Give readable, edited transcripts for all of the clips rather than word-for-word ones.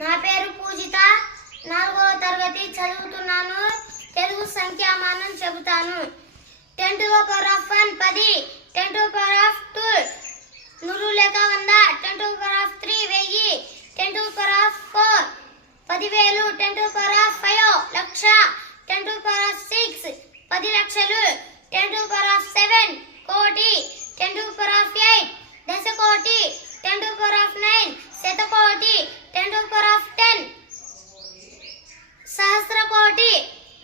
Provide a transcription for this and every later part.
నా పేరు పూజిత. 4వ తరగతి చదువుతున్నాను. తెలుగు సంఖ్యామానం చెబుతాను. 10 to the power of 1 10, 10 to the power of 2 నూరు లేక 100, 10 to the power of 3 1000, 10 to the power of 4 10,000, 10 to the power of 5 lakh, 10 to the power of 6 10 లక్షలు, 10 to the power of 7 కోటి, 10 to the power of 8 దశకోటి, 10 to the power of 9 శతకోటి, 10 to the power of 10 సహస్రకోటి,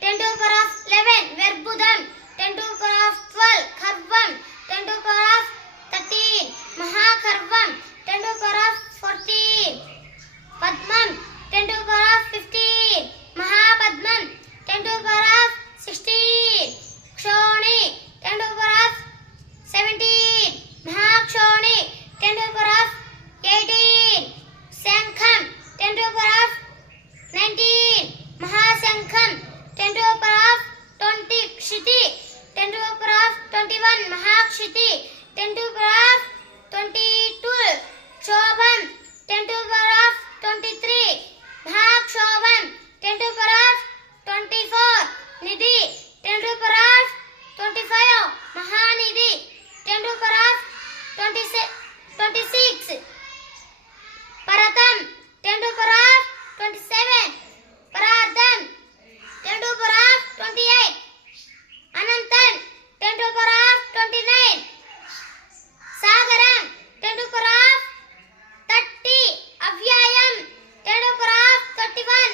10 to the power of 11 వెర్బుదం, 10 to the power of 12 ఖర్వం, 10 to the power of 13 మహాఖర్వం, 10 to the power of 14 పద్మం, 10 to the power of 15 మహాపద్మం, 10 to the power of 16 క్షోణి, 10 to the power of 17 మహాక్షోణి, 10 to the power of 18 శంఖం, 10 to the power of 19 మహాశంఖం, 10 to the power of 20 క్షితి, 10 to the power of 21 మహాక్షితి, 10 to the power of 22 క్షోభం, 10 to the power of 23 మహాక్షోభం, 10 to the power of 24 Nidhi, 10 to the power of 25 మహానిధి, 10 to the power of 26 పరతం, 10 to the power of 27 పరార్థం, 10 to the power of 28 అనంతం, 10 to the power of 29 సాగరం, 10 to the power of 30 అవ్యయం, 10 to the power of 31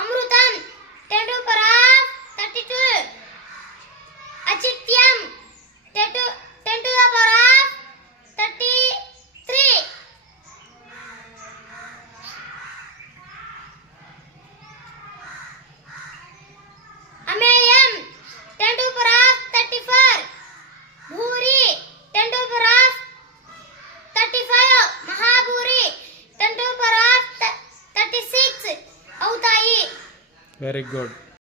Amrutham, 10 to the power of 32 అచిత్యం, 10 to the power of 33 అమేయం, 10 to the power of 34 భూరి, 10 to the power of 35 మహాభూరి, 10 to the power of 36 అవుతాయి. Very good.